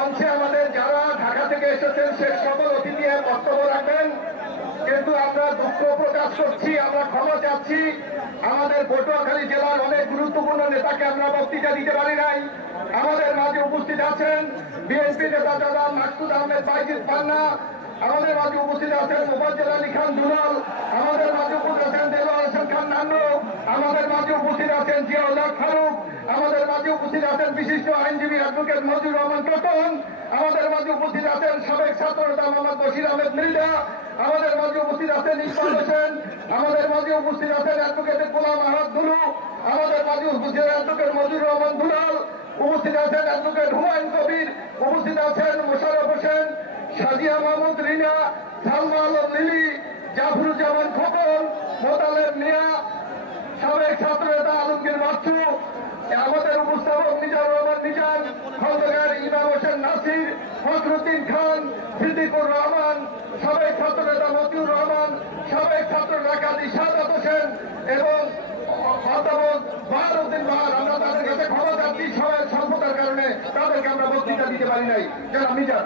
মঞ্চে আমাদের যারা ঢাকা থেকে এসেছেন সে সকল অতিথি বক্তব্য রাখবেন, কিন্তু আমরা দুঃখ প্রকাশ করছি, আমরা ক্ষমা চাচ্ছি। আমাদের পটুয়াখালী জেলার অনেক গুরুত্বপূর্ণ নেতাকে আমরা বক্তৃতা দিতে পারি নাই। আমাদের মাঝে উপস্থিত আছেন বিএনপি নেতা জনাব মাকসুদ আহমেদ বাইজিদ পান্না, আমাদের মাঝে উপস্থিত আছেন মোফাজ্জল আলী খান দুলাল, আমাদের মাঝে উপস্থিত আছেন দেলোয়ার হোসেন খান নান্নু, আমাদের মাঝে উপস্থিত আছেন জিয়াউল হক ফারুক, আমাদের মাঝে উপস্থিত আছেন বিশিষ্ট আইনজীবী অ্যাডভোকেট মজিবুর রহমান টোটন, আমাদের মাঝে উপস্থিত আছেন সাবেক ছাত্র নেতা মোহাম্মদ বশির আহমেদ মৃধা, আমাদের মাঝে উপস্থিত আছেন ইকবাল হোসেন, আমাদের মাঝে উপস্থিত আছেন অ্যাডভোকেট গোলাম আহমদ দুলু, আমাদের মাঝে উপস্থিত অ্যাডভোকেট মজিবুর রহমান দুলাল, উপস্থিত আছেন অ্যাডভোকেট হুমায়ুন কবির, উপস্থিত আছেন মোশাররফ হোসেন, সাদিয়া মাহমুদ রিনা, সালমা আলম লিলি, জাফরুজ্জামান খোকন, মোতালেব মিয়া, সাবেক ছাত্র নেতা আলমগীর বাচ্চু, আমাদের উপস্থাপক মিজানুর রহমান মিজান, খন্দকার ইমাম হোসেন নাসির, ফখরুদ্দিন খান, সিদ্দিকুর রহমান, সাবেক ছাত্র নেতা মতিউর রহমান, সাবেক ছাত্র কাজী সাদাত হোসেন এবং অধ্যাপক বাহারউদ্দিন বাহার। আমরা তাদের কাছে ক্ষমা চাচ্ছি, সবাই স্বল্পতার কারণে তাদেরকে আমরা বক্তৃতা দিতে পারি নাই। যারা মিজান